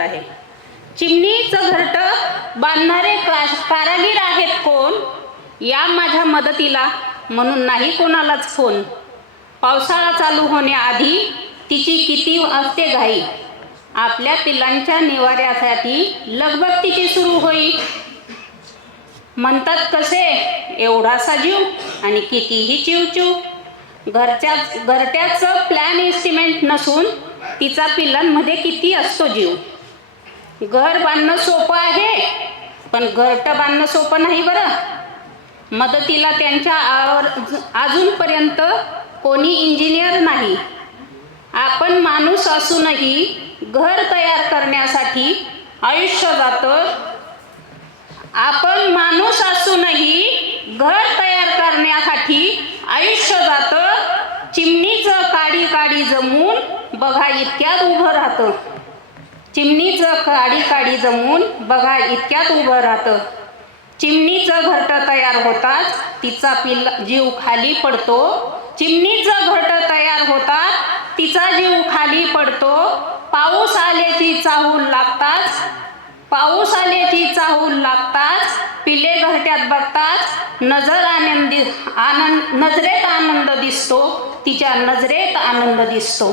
आहे. चिमणीचं घरट बांधणारे कारागीर आहेत कोण? या माझ्या मदतीला म्हणून नाही कोणालाच फोन. पावसाळा चालू होण्याआधी तिची किती असते घाई? आपल्या पिलांच्या निवाऱ्यासाठी लगबग तिची सुरू होईल म्हणतात कसे एवढासा जीव आणि कितीही चिवचिव. घरच्या घरट्याचं प्लॅन एस्टिमेट नसून तिचा पिलांमध्ये किती असतो जीव? घर बांधणं सोपं आहे पण घरटं बांधणं सोपं नाही बरं. मदतीला त्यांच्या आवर अजूनपर्यंत कोणी इंजिनियर नाही. आपण माणूस असूनही घर तयार करण्यासाठी आयुष्य जातं. आपण माणूस असूनही घर तयार करण्यासाठी आयुष्य जातं. चिमणीचं काडी काडी जमून बघा इतक्यात उभं राहतं. चिमणीचं काडी काडी जमून बघा इतक्यात उभं राहतं. चिमणीचं घरटं तयार होताच तिचा पिल जीव खाली पडतो. चिमणीचं घरटं तयार होतात तिचा जीव खाली पडतो. पाऊस आल्याची चाहूल लागताच पाऊस आल्याची चाहूल लागताच पिले घरट्यात बघताच नजर आनंदी आनंद नजरेत आनंद दिसतो तिच्या नजरेत आनंद दिसतो.